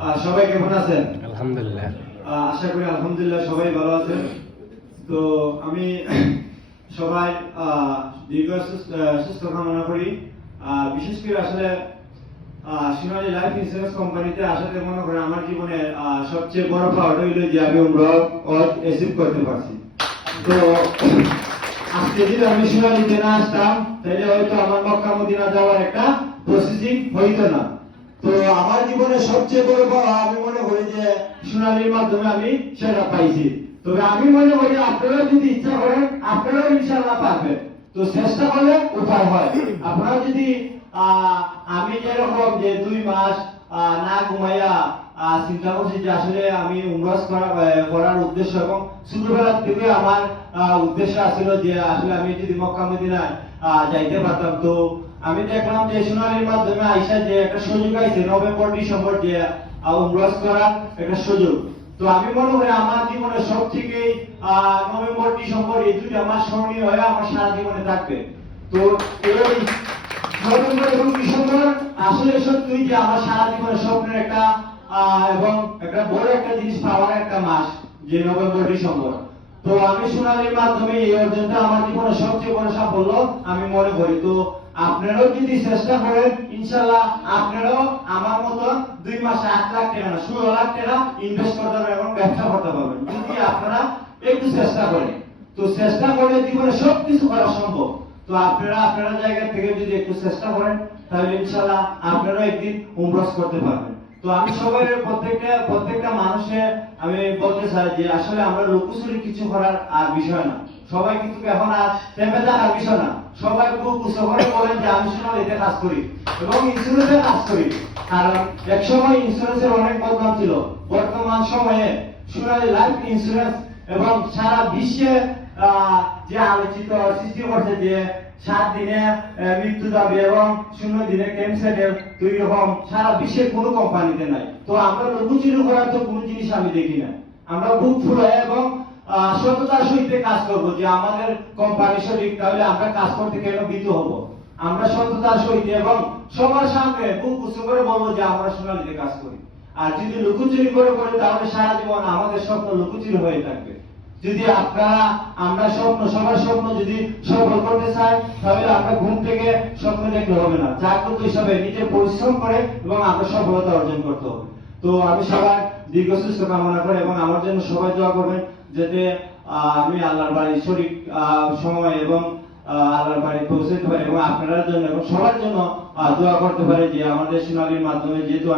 সবাই কেমন আছেন? আলহামদুলিল্লাহ। আশা করি আলহামদুলিল্লাহ সবাই ভালো আছেন। তো আমি সবাই দীর্ঘ সুস্থ কামনা করি। বিশেষ করে আসলে সোনালী লাইফ ইন্স্যুরেন্স কোম্পানিতে আসলে মনে করেন আমার জীবনে সবচেয়ে বড় পাওয়াটা হইল যে আমি উমরা অ্যাচিভ করতে পারছি। তো আজকে যদি আমি সোনালীতে না আসতাম তাহলে হয়তো আমার মক্কা মদিনা যাওয়ার একটা প্রসেসিং হইতো না। তো আমার জীবনে সবচেয়ে বড় পাওয়া আমি মনে করি যে সোনালীর মাধ্যমে আমি সেটা পাইছি। তবে আমি মনে করি আপনারা যদি ইচ্ছা করেন আপনারাও ইনশাআল্লাহ পারবেন। তো চেষ্টা করলে উপায় হয়। আপনারা যদি আমি যেরকম যে 2 মাস না ঘুমাইয়া চিন্তা করছি যে আসলে আমি উমরা করার উদ্দেশ্য এবং ছোটবেলা থেকে আমার উদ্দেশ্য ছিল যে আসলে আমি যদি মক্কা মদিনায় যাইতে পারতাম। তো আমি দেখলাম যে সোনালীর মাধ্যমে আইসা যে একটা সুযোগ আইছে নভেম্বর ডিসেম্বর যে উমরা করার একটা সুযোগ। তো আমি মনে করি আমার জীবনে সব থেকে নভেম্বর ডিসেম্বর এই দুইটা আমার স্মরণীয় হয়ে আমার সারা জীবনে থাকবে। তো এই নভেম্বর এবং ডিসেম্বর আসলে সত্যি যে আমার সারা জীবনের স্বপ্নের একটা এবং একটা বড় একটা জিনিস পাওয়ার একটা মাস যে নভেম্বর ডিসেম্বর। তো আমি সোনালীর মাধ্যমে এই অর্জনটা আমার জীবনের সবচেয়ে বড় সাফল্য আমি মনে করি। তো আপনারাও যদি চেষ্টা করেন ইনশাআল্লাহ আপনারাও আমার মতো 2 মাসে 8 লাখ টাকা না 16 লাখ টাকা ইনভেস্ট করতে পারবেন এবং ব্যবসা করতে পারবেন যদি আপনারা একটু চেষ্টা করেন। তো চেষ্টা করলে জীবনে সবকিছু করা সম্ভব। তো আপনারা আপনার জায়গা থেকে যদি একটু চেষ্টা করেন তাহলে ইনশাআল্লাহ আপনারাও একদিন উমরা করতে পারবেন। তো আমি সবাই প্রত্যেকটা মানুষের আমি বলতে চাই যে আসলে আমরা লুকোচুরি কিছু করার আর বিষয় না। সবাই কিন্তু এখন আর থেমে থাকার বিষয় না। সবাই খুব উৎসাহ করে বলেন যে আমি সোনালীতে কাজ করি এবং ইন্স্যুরেন্সে কাজ করি। কারণ একসময় ইন্স্যুরেন্সের অনেক বদনাম ছিল। বর্তমান সময়ে সোনালী লাইফ ইন্স্যুরেন্স এবং সারা বিশ্বে যে আলোচিত সৃষ্টি করছে যে 7 দিনে মৃত্যু দাবি এবং 0 দিনে ক্লেম সেটেল 2 রকম সারা বিশ্বের কোনো কোম্পানিতে নাই। তো আমরা লুকোচুরি করার তো কোনো জিনিস আমি দেখি না। আমরা বুক ফুলে এবং সততার সহিত কাজ করব যে আমাদের কোম্পানি সঠিক তাহলে আমরা কাজ করতে কেন ভীত হব। আমরা সততার সহিত এবং সবার সামনে বুক উঁচু করে বলবো যে আমরা সোনালীতে কাজ করি। আর যদি লুকোচুরি করে তাহলে সারা জীবন আমাদের স্বপ্ন লুকোচুরি হয়ে থাকবে। যদি আপনারা আমরা সবার স্বপ্ন যদি সফল করতে চাই তাহলে আমরা ঘুম থেকে স্বপ্ন দেখতে হবে না, জাগ্রত হিসাবে নিজে পরিশ্রম করে এবং আমরা সফলতা অর্জন করতে হবে। তো আমি সবার দীর্ঘ সুস্থ কামনা করি এবং আমার জন্য সবাই দোয়া করবেন যাতে আমি আল্লাহর বাড়ি সঠিক সময় এবং আল্লাহর বাড়ি পৌঁছাতে পারি এবং আপনাদের জন্য এবং সবার জন্য দোয়া করতে পারি যে আমাদের সোনালীর মাধ্যমে যেহেতু